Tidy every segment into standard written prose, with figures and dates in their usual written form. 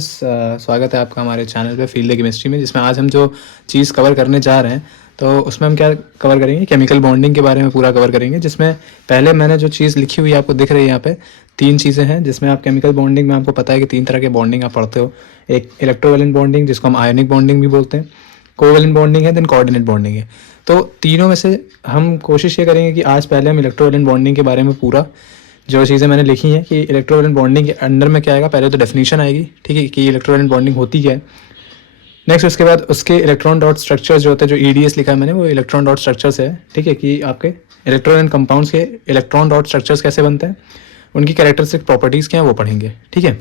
स्वागत है आपका हमारे चैनल पे फील्ड केमिस्ट्री में, जिसमें आज हम जो चीज़ कवर करने जा रहे हैं तो उसमें हम क्या कवर करेंगे, केमिकल बॉन्डिंग के बारे में पूरा कवर करेंगे। जिसमें पहले मैंने जो चीज़ लिखी हुई है आपको दिख रही है यहाँ पे, 3 चीज़ें हैं जिसमें आप केमिकल बॉन्डिंग में आपको पता है कि 3 तरह के बॉन्डिंग आप पढ़ते हो। एक इलेक्ट्रोवैलेंट बॉन्डिंग जिसको हम आयोनिक बॉन्डिंग भी बोलते हैं, कोवैलेंट बॉन्डिंग है, देन कोऑर्डिनेट बॉन्डिंग है। तो तीनों में से हम कोशिश ये करेंगे कि आज पहले हम इलेक्ट्रोवैलेंट बॉन्डिंग के बारे में पूरा जो चीज़ें मैंने लिखी हैं कि इलेक्ट्रोवैलेंट बॉन्डिंग के अंडर में क्या आएगा। पहले तो डेफिनेशन आएगी, ठीक है, कि इलेक्ट्रोवैलेंट बॉन्डिंग होती क्या है। नेक्स्ट उसके बाद उसके इलेक्ट्रॉन डॉट स्ट्रक्चर्स जो होते हैं, जो ईडीएस लिखा है मैंने, वो इलेक्ट्रॉन डॉट स्ट्रक्चर्स है, ठीक है, कि आपके इलेक्ट्रोवैलेंट कंपाउंड्स के इलेक्ट्रॉन डॉट स्ट्रक्चर्स कैसे बनते हैं, उनकी कैरेक्टरिस्टिक प्रॉपर्टीज़ क्या हैं वो पढ़ेंगे, ठीक है।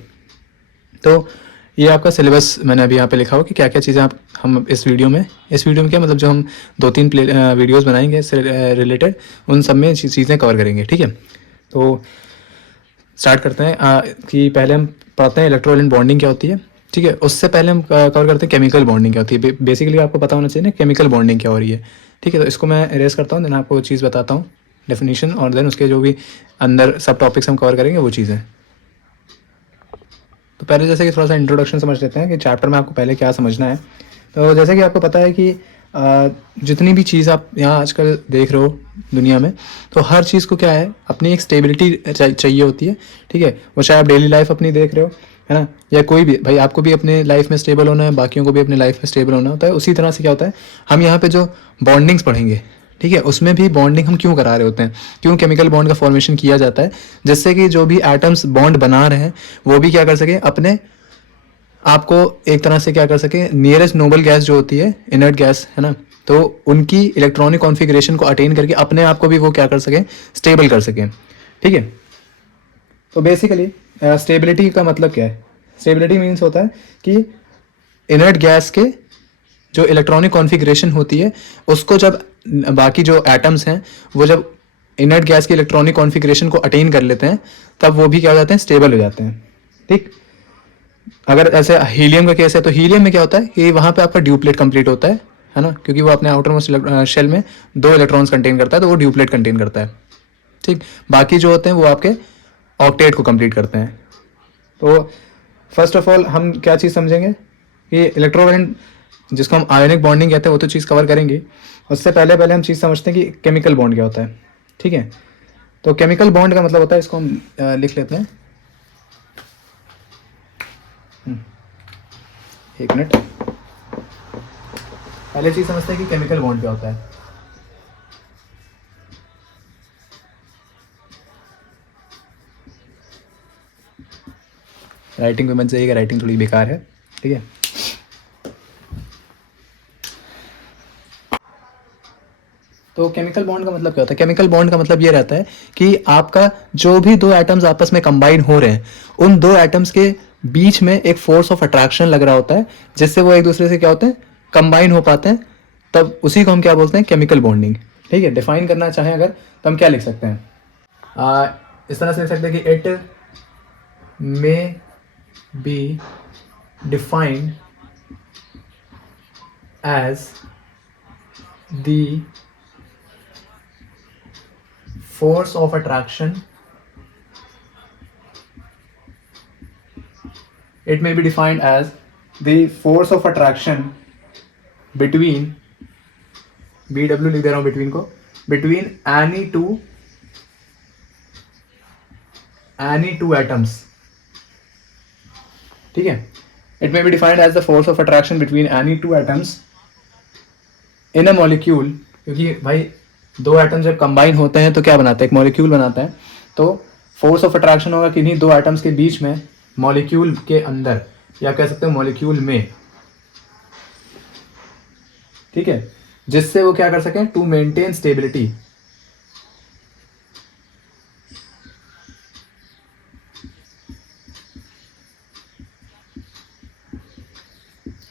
तो ये आपका सिलेबस मैंने अभी यहाँ पे लिखा हो कि क्या क्या चीज़ें आप हम इस वीडियो में क्या मतलब जो हम 2-3 वीडियोज़ बनाएंगे इससे रिलेटेड, उन सब में चीज़ें कवर करेंगे, ठीक है। तो स्टार्ट करते हैं कि पहले हम पढ़ते हैं इलेक्ट्रोवैलेंट बॉन्डिंग क्या होती है, ठीक है। उससे पहले हम कवर करते हैं केमिकल बॉन्डिंग क्या होती है। बेसिकली आपको पता होना चाहिए ना केमिकल बॉन्डिंग क्या हो रही है, ठीक है। तो इसको मैं इरेज करता हूँ, देन आपको चीज़ बताता हूँ डेफिनेशन, और देन उसके जो भी अंदर सब टॉपिक्स हम कवर करेंगे वो चीज़ें। तो पहले जैसे कि थोड़ा सा इंट्रोडक्शन समझ लेते हैं कि चैप्टर में आपको पहले क्या समझना है। तो जैसे कि आपको पता है कि जितनी भी चीज़ आप यहाँ आजकल देख रहे हो दुनिया में, तो हर चीज़ को क्या है, अपनी एक स्टेबिलिटी चाहिए होती है, ठीक है। वो चाहे आप डेली लाइफ अपनी देख रहे हो, है ना, या कोई भी, भाई आपको भी अपने लाइफ में स्टेबल होना है, बाकियों को भी अपने लाइफ में स्टेबल होना होता है। उसी तरह से क्या होता है, हम यहाँ पे जो बॉन्डिंग्स पढ़ेंगे, ठीक है, उसमें भी बॉन्डिंग हम क्यों करा रहे होते हैं, क्यों केमिकल बॉन्ड का फॉर्मेशन किया जाता है, जिससे कि जो भी एटम्स बॉन्ड बना रहे हैं वो भी क्या कर सके, अपने आपको एक तरह से क्या कर सके, नियरेस्ट नोबल गैस जो होती है, इनर्ट गैस, है ना, तो उनकी इलेक्ट्रॉनिक कॉन्फ़िगरेशन को अटेन करके अपने आप को भी वो क्या कर सके, स्टेबल कर सके, ठीक है। तो बेसिकली स्टेबिलिटी का मतलब क्या है, स्टेबिलिटी मीन्स होता है कि इनर्ट गैस के जो इलेक्ट्रॉनिक कॉन्फ़िगरेशन होती है उसको जब बाकी जो एटम्स हैं वो जब इनर्ट गैस की इलेक्ट्रॉनिक कॉन्फ़िगरेशन को अटेन कर लेते हैं, तब वो भी क्या हो जाते हैं, स्टेबल हो जाते हैं, ठीक। अगर ऐसे हीलियम का केस है तो हीलियम में क्या होता है कि वहाँ पे आपका ड्यूप्लेट कंप्लीट होता है ना, क्योंकि वो अपने आउटर मोस्ट शेल में 2 इलेक्ट्रॉन्स कंटेन करता है, तो वो ड्यूप्लेट कंटेन करता है, ठीक। बाकी जो होते हैं वो आपके ऑक्टेट को कंप्लीट करते हैं। तो फर्स्ट ऑफ ऑल हम क्या चीज़ समझेंगे कि इलेक्ट्रोवैलेंट जिसको हम आयोनिक बॉन्डिंग कहते हैं वो तो चीज़ कवर करेंगे। उससे पहले हम चीज़ समझते हैं कि केमिकल बॉन्ड क्या होता है, ठीक है। तो केमिकल बॉन्ड का मतलब होता है, इसको हम लिख लेते हैं, एक मिनट। पहले चीज समझते हैं कि केमिकल बॉन्ड क्या होता है। राइटिंग पे मत जाइएगा, राइटिंग थोड़ी बेकार है, ठीक है। तो केमिकल बॉन्ड का मतलब क्या होता है, केमिकल बॉन्ड का मतलब ये रहता है कि आपका जो भी 2 एटम्स आपस में कंबाइन हो रहे हैं, उन 2 एटम्स के बीच में एक फोर्स ऑफ अट्रैक्शन लग रहा होता है, जिससे वो एक दूसरे से क्या होते हैं, कंबाइन हो पाते हैं। तब उसी को हम क्या बोलते हैं, केमिकल बॉन्डिंग, ठीक है। डिफाइन करना चाहें अगर तो हम क्या लिख सकते हैं, इस तरह से लिख सकते हैं कि it may be defined as the force of attraction. It may be defined as the force of attraction between, BW लिख दे रहा हूं between को, between any two atoms, ठीक है। It may be defined as the force of attraction between any 2 atoms in a molecule, क्योंकि भाई 2 atom जब combine होते हैं तो क्या बनाते हैं, एक मॉलिक्यूल बनाता है। तो फोर्स ऑफ अट्रैक्शन होगा किन्हीं 2 एटम्स के बीच में, मॉलिक्यूल के अंदर, या कह सकते हो मॉलिक्यूल में, ठीक है, जिससे वो क्या कर सकें, टू मेंटेन स्टेबिलिटी,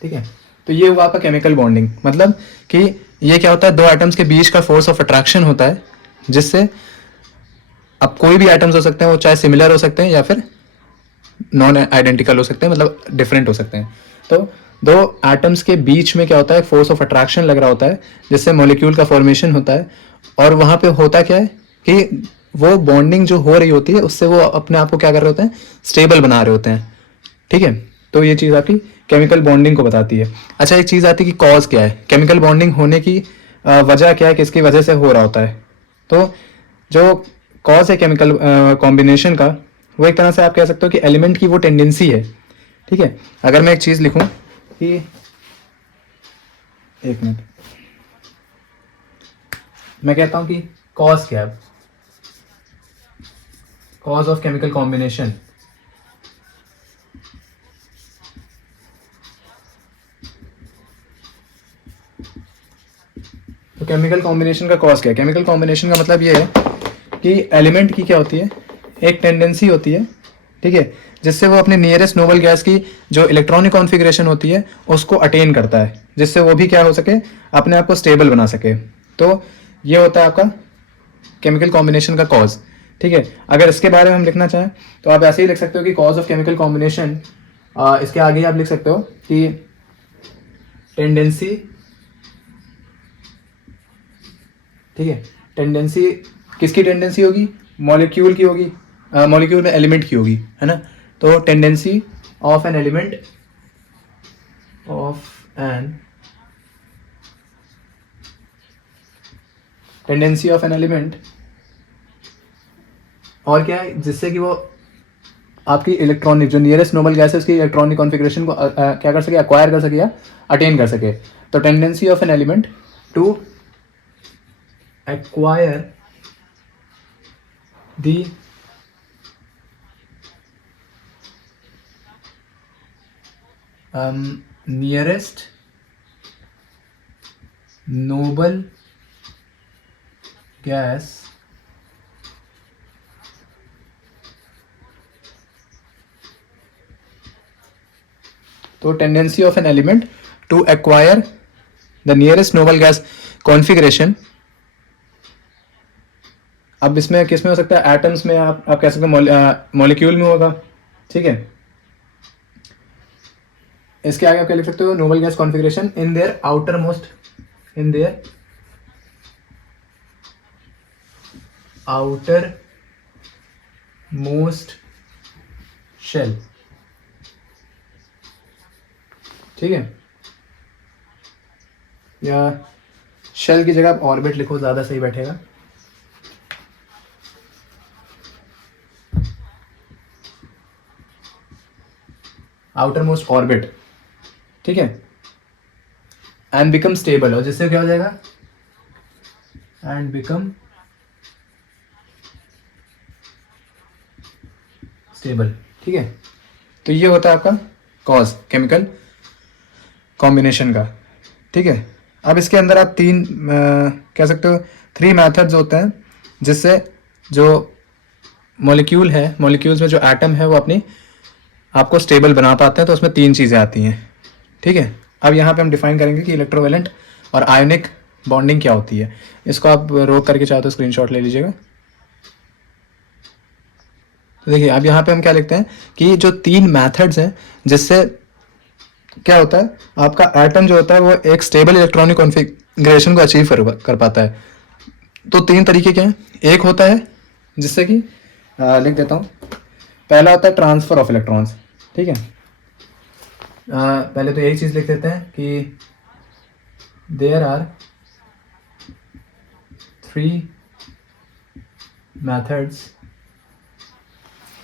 ठीक है। तो ये हुआ आपका केमिकल बॉन्डिंग, मतलब कि ये क्या होता है, 2 एटम्स के बीच का फोर्स ऑफ अट्रैक्शन होता है, जिससे अब कोई भी एटम्स हो सकते हैं, वो चाहे सिमिलर हो सकते हैं या फिर नॉन आइडेंटिकल हो सकते हैं, मतलब डिफरेंट हो सकते हैं। तो 2 एटम्स के बीच में क्या होता है, फोर्स ऑफ अट्रैक्शन लग रहा होता है, जिससे मॉलिक्यूल का फॉर्मेशन होता है। और वहाँ पे होता क्या है कि वो बॉन्डिंग जो हो रही होती है उससे वो अपने आप को क्या कर रहे होते हैं, स्टेबल बना रहे होते हैं, ठीक है। तो ये चीज़ आपकी केमिकल बॉन्डिंग को बताती है। अच्छा, एक चीज़ आती है कि कॉज क्या है, केमिकल बॉन्डिंग होने की वजह क्या है, किसकी वजह से हो रहा होता है। तो जो कॉज है केमिकल कॉम्बिनेशन का, वो एक तरह से आप कह सकते हो कि एलिमेंट की वो टेंडेंसी है। ठीक है, अगर मैं एक चीज़ लिखूं कि, एक मिनट, मैं कहता हूं कि कॉज क्या है, कॉज ऑफ केमिकल कॉम्बिनेशन। तो केमिकल कॉम्बिनेशन का कॉज क्या है? केमिकल कॉम्बिनेशन का मतलब ये है कि एलिमेंट की क्या होती है, एक टेंडेंसी होती है, ठीक है, जिससे वो अपने नियरेस्ट नोबल गैस की जो इलेक्ट्रॉनिक कॉन्फ़िगरेशन होती है उसको अटेन करता है, जिससे वो भी क्या हो सके, अपने आप को स्टेबल बना सके। तो ये होता है आपका केमिकल कॉम्बिनेशन का कॉज। ठीक है, अगर इसके बारे में हम लिखना चाहें तो आप ऐसे ही लिख सकते हो कि कॉज ऑफ केमिकल कॉम्बिनेशन, इसके आगे आप लिख सकते हो कि टेंडेंसी, ठीक है, टेंडेंसी किसकी टेंडेंसी होगी, मॉलिक्यूल की होगी, मॉलिक्यूल में एलिमेंट की होगी, है ना। तो tendency of an element, of an tendency of an element, और क्या है, जिससे कि वो आपकी इलेक्ट्रॉनिक जो नियरेस्ट नोबल गैस है उसकी इलेक्ट्रॉनिक कॉन्फ़िगरेशन को क्या कर सके, एक्वायर कर सके या अटेन कर सके। तो tendency of an element to acquire the nearest noble gas तो tendency of an element to acquire the nearest noble gas configuration. अब इसमें किस में हो सकता है, एटम्स में, आप कह सकते हैं मॉलिक्यूल में होगा। ठीक है, इसके आगे आप क्या लिख सकते हो, noble gas configuration in their outer most, in their outer most shell. ठीक है, या शेल की जगह आप ऑर्बिट लिखो, ज़्यादा सही बैठेगा। आउटर मोस्ट ऑर्बिट, ठीक है, एंड बिकम स्टेबल, और जिससे क्या हो जाएगा, एंड बिकम स्टेबल। ठीक है, तो ये होता है आपका कॉज केमिकल कॉम्बिनेशन का। ठीक है, अब इसके अंदर आप तीन कह सकते हो, थ्री मेथड्स होते हैं जिससे जो मॉलिक्यूल है, मॉलिक्यूल्स में जो एटम है वो अपनी आपको स्टेबल बना पाते हैं। तो उसमें तीन चीज़ें आती हैं। ठीक है, अब यहाँ पे हम डिफाइन करेंगे कि इलेक्ट्रोवेलेंट और आयोनिक बॉन्डिंग क्या होती है। इसको आप रोक करके चाहो तो स्क्रीनशॉट ले लीजिएगा। तो देखिए, अब यहाँ पे हम क्या लिखते हैं कि जो तीन मेथड्स हैं जिससे क्या होता है, आपका एटम जो होता है वो एक स्टेबल इलेक्ट्रॉनिक कॉन्फ़िगरेशन को अचीव कर पाता है। तो तीन तरीके क्या हैं, एक होता है जिससे कि लिख देता हूँ, पहला होता है ट्रांसफ़र ऑफ इलेक्ट्रॉन्स। ठीक है, पहले तो यही चीज़ लिख देते हैं कि there are three methods,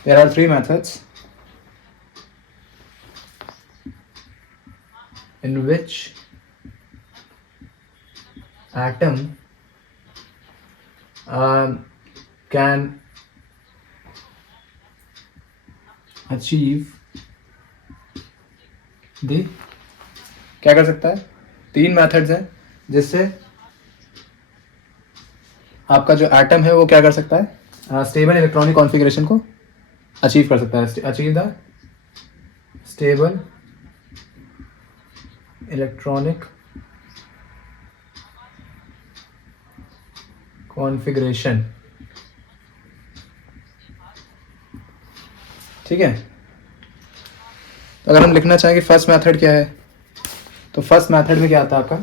there are three methods in which atom can achieve the, क्या कर सकता है, तीन मेथड्स हैं जिससे आपका जो एटम है वो क्या कर सकता है, स्टेबल इलेक्ट्रॉनिक कॉन्फ़िगरेशन को अचीव कर सकता है, achieve the stable electronic configuration. ठीक है, तो अगर हम लिखना चाहें कि फर्स्ट मेथड क्या है, तो फर्स्ट मेथड में क्या आता है आपका,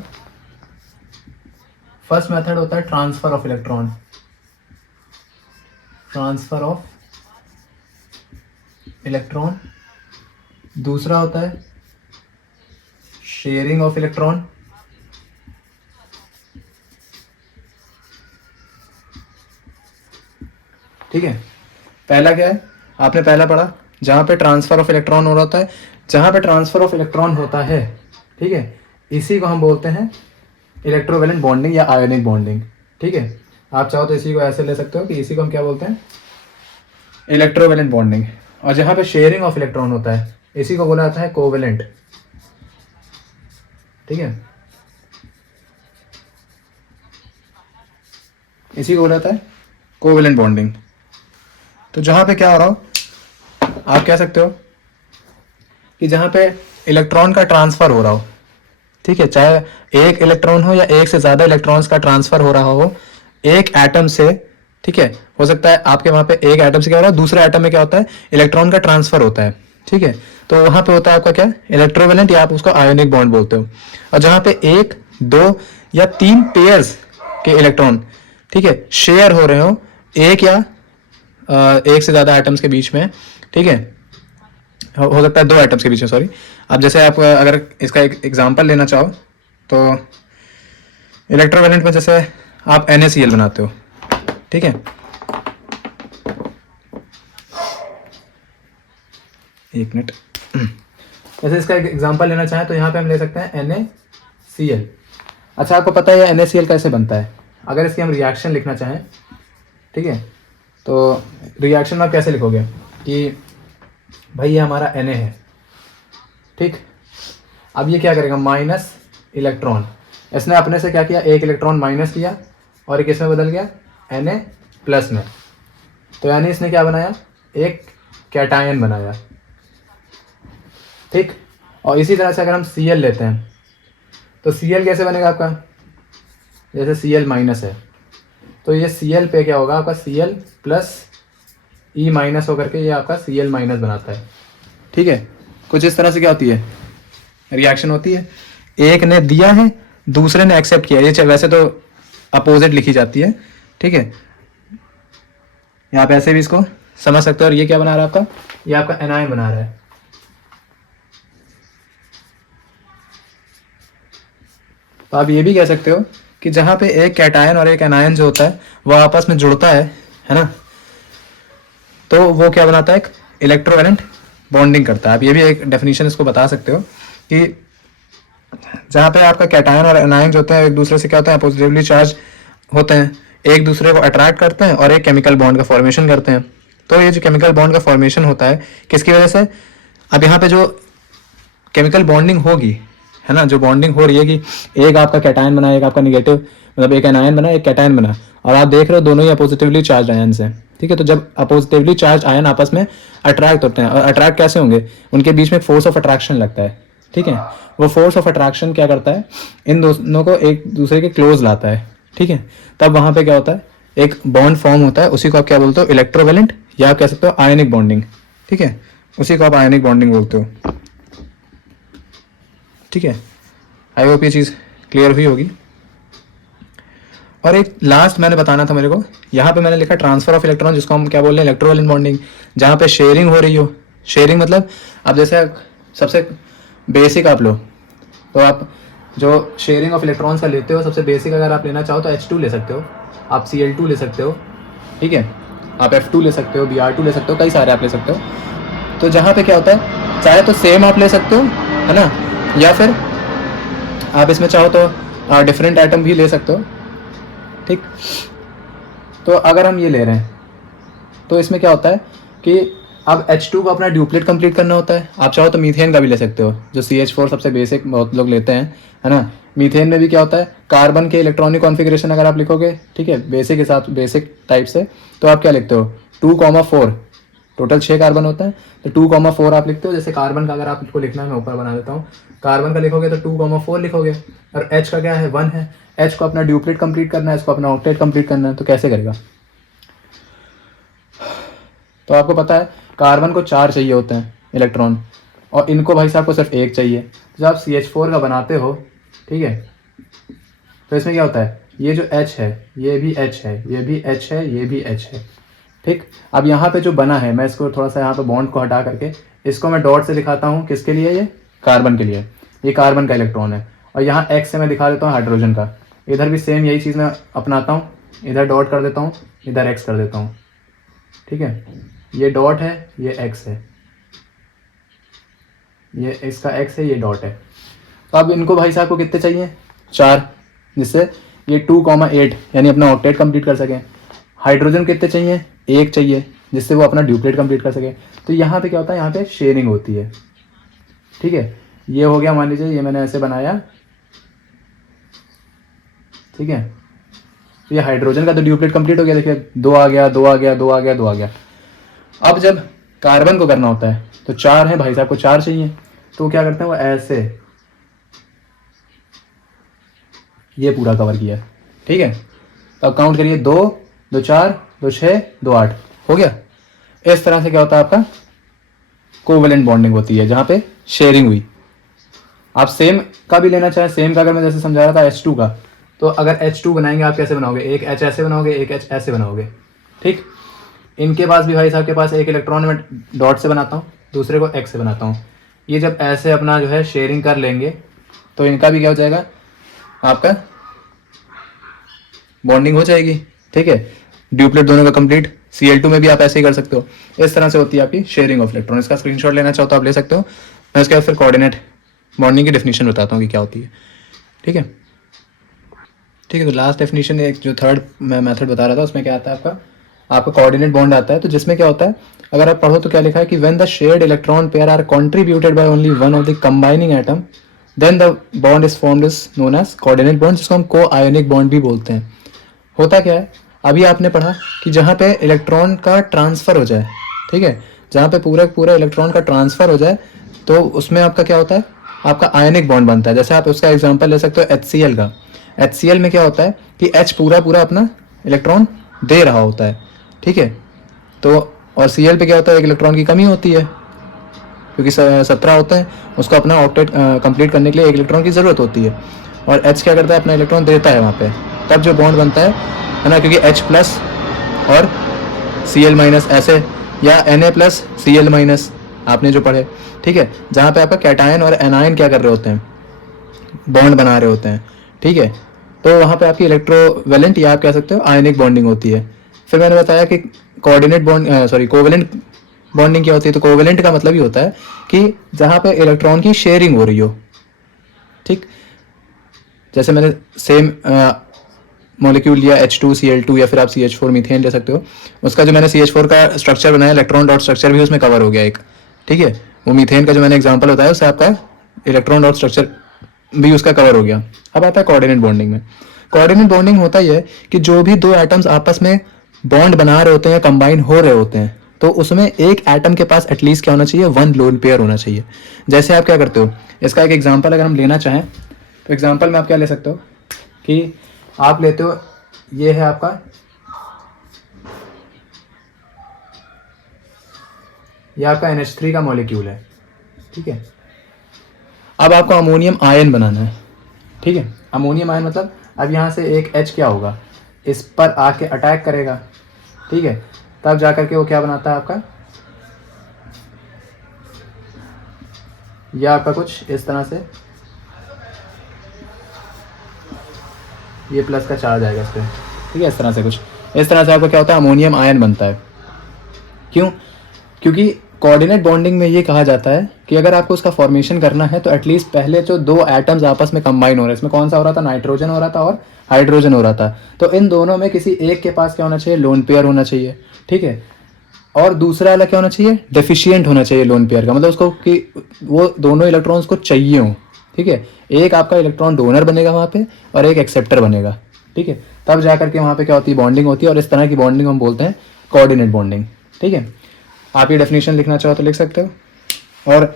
फर्स्ट मेथड होता है transfer of electron, transfer of electron दूसरा होता है शेयरिंग ऑफ इलेक्ट्रॉन, ठीक है। पहला क्या है, आपने पहला पढ़ा जहां पे ट्रांसफर ऑफ इलेक्ट्रॉन हो रहा होता है, जहां पे ट्रांसफर ऑफ इलेक्ट्रॉन होता है, ठीक है, इसी को हम बोलते हैं इलेक्ट्रोवैलेंट बॉन्डिंग या आयोनिक बॉन्डिंग, ठीक है। आप चाहो तो इसी को ऐसे ले सकते हो कि इसी को हम क्या बोलते हैं, इलेक्ट्रोवैलेंट बॉन्डिंग। और जहां पे शेयरिंग ऑफ इलेक्ट्रॉन होता है इसी को बोला जाता है कोवेलेंट, ठीक है, इसी को बोला जाता है कोवेलेंट बॉन्डिंग। तो जहां पे क्या हो रहा हो, आप कह सकते हो कि जहां पे इलेक्ट्रॉन का ट्रांसफर हो रहा हो, ठीक है, चाहे एक इलेक्ट्रॉन हो या एक से ज्यादा इलेक्ट्रॉन्स का ट्रांसफर हो रहा हो एक एटम से, ठीक है, हो सकता है आपके वहां पे एक एटम से क्या हो रहा है, दूसरे एटम में क्या होता है, इलेक्ट्रॉन का ट्रांसफर होता है, ठीक है। तो वहां पे होता है आपका क्या, इलेक्ट्रोवैलेंट या आप उसको आयोनिक बॉन्ड बोलते हो। और जहां पे एक, दो या तीन पेयर्स के इलेक्ट्रॉन, ठीक है, शेयर हो रहे हो एक या एक से ज्यादा एटम्स के बीच में, ठीक है, हो सकता है दो एटम्स के बीच में, सॉरी। अब जैसे आप अगर इसका एक एग्जांपल लेना चाहो तो इलेक्ट्रोवैलेंट में जैसे आप NaCl बनाते हो, ठीक है, एक मिनट, जैसे इसका एक एग्जांपल लेना चाहें तो यहाँ पे हम ले सकते हैं NaCl। अच्छा, आपको पता है NaCl कैसे बनता है, अगर इसकी हम रिएक्शन लिखना चाहें, ठीक है, तो रिएक्शन में आप कैसे लिखोगे कि भाई ये हमारा Na है, ठीक। अब ये क्या करेगा, माइनस इलेक्ट्रॉन, इसने अपने से क्या किया, एक इलेक्ट्रॉन माइनस किया और एक इसमें बदल गया Na प्लस में, तो यानी इसने क्या बनाया, एक कैटायन बनाया, ठीक। और इसी तरह से अगर हम Cl लेते हैं तो Cl कैसे बनेगा आपका, जैसे Cl माइनस है तो ये Cl पे क्या होगा आपका, Cl प्लस E माइनस होकर के ये आपका Cl माइनस बनाता है, ठीक है। कुछ इस तरह से क्या होती है, रिएक्शन होती है, एक ने दिया है दूसरे ने एक्सेप्ट किया, ये वैसे तो अपोजिट लिखी जाती है, ठीक है, यहाँ पे ऐसे भी इसको समझ सकते हो। और ये क्या बना रहा है आपका, ये आपका एनायन बना रहा है, तो आप ये भी कह सकते हो कि जहां पे एक कैटायन और एक एनायन जो होता है वो आपस में जुड़ता है ना, तो वो क्या बनाता है, एक इलेक्ट्रोवैलेंट बॉन्डिंग करता है। आप ये भी एक डेफिनेशन इसको बता सकते हो कि जहाँ पे आपका कैटायन और एनायन जो होते हैं एक दूसरे से क्या होता है, पॉजिटिवली चार्ज होते हैं, एक दूसरे को अट्रैक्ट करते हैं और एक केमिकल बॉन्ड का फॉर्मेशन करते हैं। तो ये जो केमिकल बॉन्ड का फॉर्मेशन होता है किसकी वजह से, अब यहाँ पे जो केमिकल बॉन्डिंग होगी, है ना, जो बॉन्डिंग हो रही है कि एक आपका कैटायन बना, एक आपका निगेटिव, मतलब एक एनायन बना एक कैटायन बना, और आप देख रहे हो दोनों ही अपोजिटिवली चार्ज आयन हैं, ठीक है। तो जब अपोजिटिवली चार्ज आयन आपस में अट्रैक्ट होते हैं, और अट्रैक्ट कैसे होंगे, उनके बीच में फोर्स ऑफ अट्रैक्शन लगता है, ठीक है। वो फोर्स ऑफ अट्रैक्शन क्या करता है, इन दोनों को एक दूसरे के क्लोज लाता है, ठीक है। तब वहां पे क्या होता है, एक बॉन्ड फॉर्म होता है, उसी को आप क्या बोलते हो, इलेक्ट्रोवैलेंट या आप कह सकते हो आयनिक बॉन्डिंग, ठीक है, उसी को आप आयनिक बॉन्डिंग बोलते हो, ठीक है। आई होप ये चीज़ क्लियर हुई होगी। और एक लास्ट मैंने बताना था मेरे को, यहाँ पे मैंने लिखा ट्रांसफर ऑफ इलेक्ट्रॉन, जिसको हम क्या बोल रहे हैं, इलेक्ट्रोवैलेंट बॉन्डिंग, जहाँ पे शेयरिंग हो रही हो। शेयरिंग मतलब आप जैसे सबसे बेसिक आप लो, तो आप जो शेयरिंग ऑफ इलेक्ट्रॉन्स का लेते हो, सबसे बेसिक अगर आप लेना चाहो तो H2 ले सकते हो, आप Cl2 ले सकते हो, ठीक है, आप F2 ले सकते हो, Br2 ले सकते हो, कई सारे आप ले सकते हो। तो जहाँ पे क्या होता है, चाहे तो सेम आप ले सकते हो, है ना, या फिर आप इसमें चाहो तो डिफरेंट आइटम भी ले सकते हो, ठीक। तो अगर हम ये ले रहे हैं तो इसमें क्या होता है कि अब H2 को अपना ड्यूप्लेट कंप्लीट करना होता है। आप चाहो तो मीथेन का भी ले सकते हो, जो CH4 सबसे बेसिक बहुत लोग लेते हैं, है ना। मीथेन में भी क्या होता है, कार्बन के इलेक्ट्रॉनिक कॉन्फ़िगरेशन अगर आप लिखोगे, ठीक है, बेसिक हिसाब बेसिक टाइप से, तो आप क्या लिखते हो, 2,4, टोटल 6 कार्बन होता है, तो 2,4 आप लिखते हो। जैसे कार्बन का अगर आपको लिखना है, मैं ऊपर बना देता हूँ, कार्बन का लिखोगे तो 2,4 लिखोगे, और H का क्या है, 1 है। H को अपना ड्यूप्लेट कंप्लीट करना है, इसको अपना ऑक्टेट कंप्लीट करना है, तो कैसे करेगा। तो आपको पता है कार्बन को 4 चाहिए होते हैं इलेक्ट्रॉन, और इनको भाई साहब को सिर्फ 1 चाहिए। जब आप CH4 का बनाते हो, ठीक है, तो इसमें क्या होता है, ये जो H है ये भी H है, ये भी H है, ये भी H है, ठीक। अब यहाँ पे जो बना है, मैं इसको थोड़ा सा यहाँ पे बॉन्ड को हटा करके इसको मैं डॉट से दिखाता हूँ किसके लिए, ये कार्बन के लिए, ये कार्बन का इलेक्ट्रॉन है। और यहाँ एक्स से मैं दिखा देता हूँ हाइड्रोजन का। इधर भी सेम यही चीज़ मैं अपनाता हूँ, इधर डॉट कर देता हूँ, इधर एक्स कर देता हूँ, ठीक है। ये डॉट है, ये एक्स है, ये इसका एक्स है, ये डॉट है। तो अब इनको भाई साहब को कितने चाहिए, 4, जिससे ये 2,8 यानी अपना ऑक्टेट कंप्लीट कर सकें। हाइड्रोजन कितने चाहिए, 1 चाहिए, जिससे वो अपना ड्यूप्लेट कंप्लीट कर सके। तो यहाँ पे क्या होता है, यहाँ पे शेयरिंग होती है, ठीक है। ये हो गया, मान लीजिए ये मैंने ऐसे बनाया, ठीक है। तो ये हाइड्रोजन का तो ड्यूप्लेट कंप्लीट हो गया, देखिए 2 आ गया, 2 आ गया, 2 आ गया, 2 आ गया। अब जब कार्बन को करना होता है तो 4 है, भाई साहब को 4 चाहिए, तो क्या करते हैं वो ऐसे ये पूरा कवर किया, ठीक है। तो अब काउंट करिए, 2 2 4 2 6 2 8 हो गया। इस तरह से क्या होता है, आपका कोवेलेंट बॉन्डिंग होती है जहाँ पे शेयरिंग हुई। आप सेम का भी लेना चाहें, सेम का अगर मैं जैसे समझा रहा था H2 का, तो अगर H2 बनाएंगे आप कैसे बनाओगे, एक H ऐसे बनाओगे, एक H ऐसे बनाओगे, ठीक। इनके पास भी भाई साहब के पास एक इलेक्ट्रॉन में डॉट से बनाता हूँ, दूसरे को एक्स से बनाता हूँ। ये जब ऐसे अपना जो है शेयरिंग कर लेंगे तो इनका भी क्या हो जाएगा, आपका बॉन्डिंग हो जाएगी, ठीक है। ड्यूप्लेट दोनों का कंप्लीट। Cl2 में भी आप ऐसे ही कर सकते हो। इस तरह से होती है आपकी शेयरिंग ऑफ इलेक्ट्रॉन। इसका स्क्रीनशॉट लेना चाहो तो आप ले सकते हो। मैं इसके बाद फिर कोऑर्डिनेट बॉन्डिंग की डेफिनेशन बताता हूँ कि क्या होती है, ठीक है। ठीक है, तो लास्ट डेफिनेशन एक जो थर्ड मैं मेथड बता रहा था उसमें क्या आता है, आपका कोऑर्डिनेट बॉन्ड आता है। तो जिसमें क्या होता है, अगर आप पढ़ो तो क्या लिखा है कि when the shared electron pair are contributed by only one of the combining atom then the bond is formed is known as coordinate bond, जिसको हम को आयोनिक बॉन्ड भी बोलते हैं। होता क्या है, अभी आपने पढ़ा कि जहाँ पे इलेक्ट्रॉन का ट्रांसफर हो जाए, ठीक है, जहाँ पे पूरा पूरा इलेक्ट्रॉन का ट्रांसफर हो जाए तो उसमें आपका क्या होता है, आपका आयनिक बॉन्ड बनता है। जैसे आप उसका एग्जांपल ले सकते हो HCl का। HCl में क्या होता है कि H पूरा पूरा अपना इलेक्ट्रॉन दे रहा होता है, ठीक है। तो और Cl पे क्या होता है, एक इलेक्ट्रॉन की कमी होती है क्योंकि 17 होते हैं, उसको अपना ऑक्टेट कंप्लीट करने के लिए एक इलेक्ट्रॉन की ज़रूरत होती है। और H क्या करता है, अपना इलेक्ट्रॉन देता है वहाँ पे, तब जो बॉन्ड बनता है ना, क्योंकि H प्लस और Cl माइनस ऐसे, या Na प्लस Cl माइनस आपने जो पढ़े, ठीक है, जहाँ पे आपका कैटायन और एनायन क्या कर रहे होते हैं, बॉन्ड बना रहे होते हैं, ठीक है। तो वहाँ पे आपकी इलेक्ट्रोवेलेंट या आप कह सकते हो आयनिक बॉन्डिंग होती है। फिर मैंने बताया कि कोऑर्डिनेट बॉन्ड कोवेलेंट बॉन्डिंग क्या होती है। तो कोवेलेंट का मतलब ही होता है कि जहाँ पे इलेक्ट्रॉन की शेयरिंग हो रही हो, ठीक। जैसे मैंने सेम मॉलिक्यूल लिया H2Cl2 या फिर आप CH4 मीथेन ले सकते हो। उसका जो मैंने CH4 का स्ट्रक्चर बनाया, इलेक्ट्रॉन डॉट स्ट्रक्चर भी उसमें कवर हो गया एक, ठीक है। वो मीथेन का जो मैंने एग्जांपल बताया उससे आपका इलेक्ट्रॉन डॉट स्ट्रक्चर भी उसका कवर हो गया। अब आता है कोऑर्डिनेट बॉन्डिंग में। कोऑर्डिनेट बॉन्डिंग होता ही है कि जो भी दो एटम्स आपस में बॉन्ड बना रहे होते हैं या कंबाइन हो रहे होते हैं, तो उसमें एक एटम के पास एटलीस्ट क्या होना चाहिए, वन लोन पेयर होना चाहिए। जैसे आप क्या करते हो, इसका एक एग्जाम्पल अगर हम लेना चाहें तो एग्जाम्पल में आप क्या ले सकते हो कि आप लेते हो, ये है आपका ये आपका NH3 का मॉलिक्यूल है, ठीक है। अब आपको अमोनियम आयन बनाना है, ठीक है। अमोनियम आयन मतलब अब यहाँ से एक H क्या होगा, इस पर आके अटैक करेगा, ठीक है। तब जा करके वो क्या बनाता है आपका, या आपका कुछ इस तरह से ये प्लस का चार्ज आएगा इस पर, ठीक है। इस तरह से कुछ इस तरह से आपका क्या होता है, अमोनियम आयन बनता है। क्यों? क्योंकि कोऑर्डिनेट बॉन्डिंग में ये कहा जाता है कि अगर आपको उसका फॉर्मेशन करना है तो एटलीस्ट पहले जो दो एटम्स आपस में कंबाइन हो रहे हैं, इसमें कौन सा हो रहा था, नाइट्रोजन हो रहा था और हाइड्रोजन हो रहा था, तो इन दोनों में किसी एक के पास क्या होना चाहिए, लोन पेयर होना चाहिए, ठीक है। और दूसरा वाला क्या होना चाहिए, डेफिशिएंट होना चाहिए लोन पेयर का, मतलब उसको कि वो दोनों इलेक्ट्रॉन्स को चाहिए हो, ठीक है। एक आपका इलेक्ट्रॉन डोनर बनेगा वहाँ पे और एक एक्सेप्टर बनेगा, ठीक है। तब जा करके वहाँ पे क्या होती है, बॉन्डिंग होती है। और इस तरह की बॉन्डिंग हम बोलते हैं कोऑर्डिनेट बॉन्डिंग, ठीक है। आप ये डेफिनेशन लिखना चाहो तो लिख सकते हो। और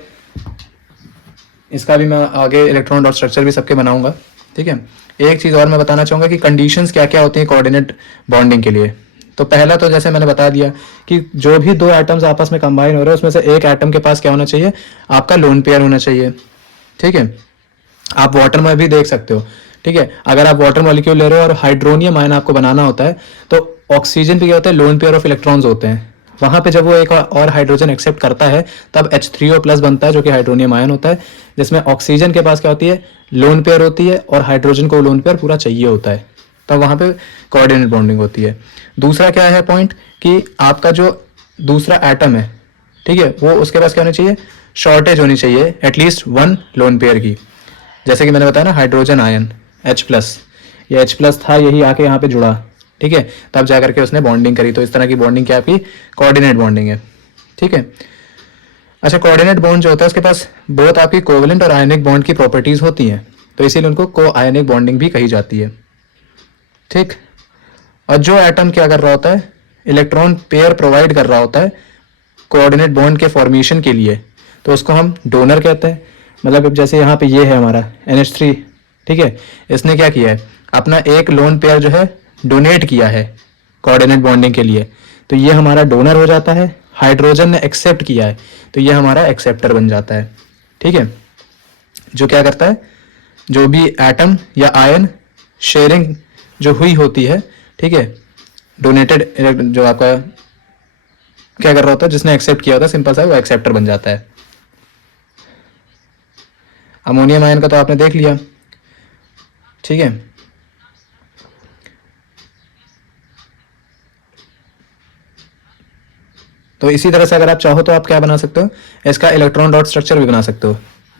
इसका भी मैं आगे इलेक्ट्रॉन डॉट स्ट्रक्चर भी सबके बनाऊंगा, ठीक है। एक चीज़ और मैं बताना चाहूँगा कि कंडीशंस क्या क्या होती हैं कोऑर्डिनेट बॉन्डिंग के लिए। तो पहला तो जैसे मैंने बता दिया कि जो भी दो एटम्स आपस में कंबाइन हो रहे हैं उसमें से एक एटम के पास क्या होना चाहिए, आपका लोन पेयर होना चाहिए, ठीक है। आप वाटर में भी देख सकते हो, ठीक है। अगर आप वाटर मॉलिक्यूल ले रहे हो और हाइड्रोनियम आयन आपको बनाना होता है तो ऑक्सीजन पे क्या होता है, लोन पेयर ऑफ इलेक्ट्रॉन्स होते हैं, वहाँ पे जब वो एक और हाइड्रोजन एक्सेप्ट करता है तब H3O+ बनता है, जो कि हाइड्रोनियम आयन होता है, जिसमें ऑक्सीजन के पास क्या होती है, लोन पेयर होती है, और हाइड्रोजन को लोन पेयर पूरा चाहिए होता है, तब वहाँ पे कोऑर्डिनेट बॉन्डिंग होती है। दूसरा क्या है पॉइंट कि आपका जो दूसरा एटम है, ठीक है, वो उसके पास क्या होनी चाहिए, शॉर्टेज होनी चाहिए एटलीस्ट 1 लोन पेयर की। जैसे कि मैंने बताया ना, हाइड्रोजन आयन H+, ये H+ था, यही आके यहाँ पे जुड़ा, ठीक है, तब जा करके उसने बॉन्डिंग करी। तो इस तरह की बॉन्डिंग क्या आपकी कोऑर्डिनेट बॉन्डिंग है, ठीक है। अच्छा, कोऑर्डिनेट बॉन्ड जो होता है उसके पास बहुत आपकी कोवलेंट और आयनिक बॉन्ड की प्रॉपर्टीज होती हैं, तो इसीलिए उनको को आयनिक बॉन्डिंग भी कही जाती है, ठीक। और जो एटम क्या कर रहा होता है, इलेक्ट्रॉन पेयर प्रोवाइड कर रहा होता है कोऑर्डिनेट बॉन्ड के फॉर्मेशन के लिए, तो उसको हम डोनर कहते हैं। मतलब अब जैसे यहाँ पे ये है हमारा NH3, ठीक है, इसने क्या किया है, अपना एक लोन पेयर जो है डोनेट किया है कोऑर्डिनेट बॉन्डिंग के लिए, तो ये हमारा डोनर हो जाता है। हाइड्रोजन ने एक्सेप्ट किया है तो ये हमारा एक्सेप्टर बन जाता है, ठीक है, जो क्या करता है, जो भी एटम या आयन शेयरिंग जो हुई होती है, ठीक है, डोनेटेड जो आपका क्या कर रहा होता है, जिसने एक्सेप्ट किया होता है, सिंपल सा वो एक्सेप्टर बन जाता है। अमोनियम आयन का तो आपने देख लिया, ठीक है। तो इसी तरह से अगर आप चाहो तो आप क्या बना सकते हो, इसका इलेक्ट्रॉन डॉट स्ट्रक्चर भी बना सकते हो।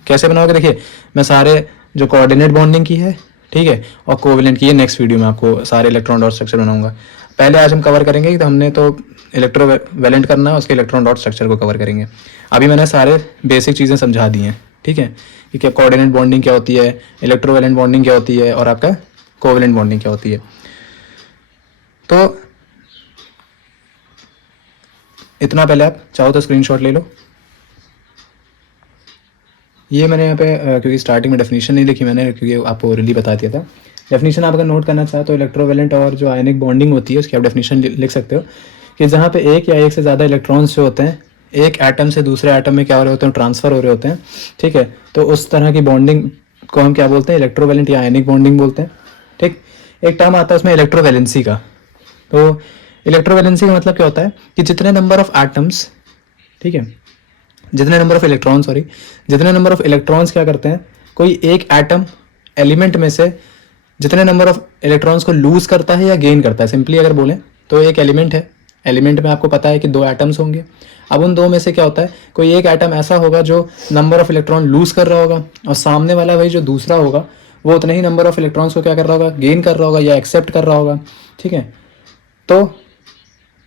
कैसे बनाओगे, देखिए मैं सारे जो कोऑर्डिनेट बॉन्डिंग की है, ठीक है, और कोवेलेंट की है, नेक्स्ट वीडियो में आपको सारे इलेक्ट्रॉन डॉट स्ट्रक्चर बनाऊंगा। पहले आज हम कवर करेंगे कि तो हमने तो इलेक्ट्रोवैलेंट करना है, उसके इलेक्ट्रॉन डॉट स्ट्रक्चर को कवर करेंगे। अभी मैंने सारे बेसिक चीज़ें समझा दी हैं, ठीक है, कि क्या कोऑर्डिनेट बॉन्डिंग क्या होती है, इलेक्ट्रोवैलेंट बॉन्डिंग क्या होती है, और आपका कोवेलेंट बॉन्डिंग क्या होती है। तो इतना पहले आप चाहो तो स्क्रीनशॉट ले लो। ये मैंने यहाँ पे क्योंकि स्टार्टिंग में डेफिनेशन नहीं लिखी मैंने, क्योंकि आपको ओरली बता दिया था। डेफिनेशन आप अगर नोट करना चाहो तो इलेक्ट्रोवैलेंट और जो आयनिक बॉन्डिंग होती है उसकी आप डेफिनेशन लिख सकते हो कि जहाँ पे एक या एक से ज़्यादा इलेक्ट्रॉन्स जो होते हैं एक एटम से दूसरे एटम में क्या हो रहे होते हैं, ट्रांसफ़र हो रहे होते हैं, ठीक है, तो उस तरह की बॉन्डिंग को हम क्या बोलते हैं, इलेक्ट्रोवैलेंट या आयनिक बॉन्डिंग बोलते हैं, ठीक। एक टर्म आता है उसमें इलेक्ट्रोवैलेंसी का। तो इलेक्ट्रोवैलेंसी का मतलब क्या होता है कि जितने नंबर ऑफ एटम्स, ठीक है, जितने नंबर ऑफ इलेक्ट्रॉन सॉरी जितने नंबर ऑफ इलेक्ट्रॉन्स क्या करते हैं, कोई एक एटम एलिमेंट में से जितने नंबर ऑफ इलेक्ट्रॉन्स को लूज करता है या गेन करता है। सिंपली अगर बोलें तो एक एलिमेंट है, एलिमेंट में आपको पता है कि 2 एटम्स होंगे। अब उन 2 में से क्या होता है, कोई एक एटम ऐसा होगा जो नंबर ऑफ इलेक्ट्रॉन लूज कर रहा होगा, और सामने वाला वही जो दूसरा होगा वो उतने ही नंबर ऑफ इलेक्ट्रॉन्स को क्या कर रहा होगा, गेन कर रहा होगा या एक्सेप्ट कर रहा होगा, ठीक है। तो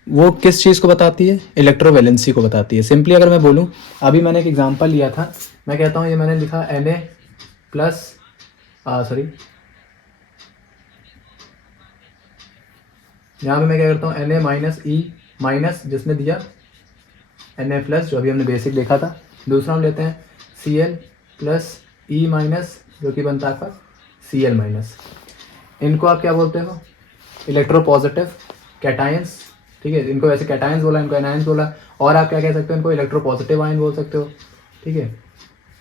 वो किस चीज़ को बताती है, इलेक्ट्रोवैलेंसी को बताती है। सिंपली अगर मैं बोलूँ, अभी मैंने एक एग्जांपल लिया था, मैं कहता हूँ ये मैंने लिखा Na+ सॉरी, यहाँ पे मैं क्या करता हूँ Na-E- जिसने दिया Na+, जो अभी हमने बेसिक देखा था। दूसरा हम लेते हैं Cl+E-, जो कि बनता है आपका Cl-। इनको आप क्या बोलते हो, इलेक्ट्रोपॉजिटिव कैटायंस, ठीक है, इनको वैसे कैटायंस बोला, इनको एनायंस बोला, और आप क्या कह सकते हो, इनको इलेक्ट्रोपॉजिटिव आयन बोल सकते हो, ठीक है,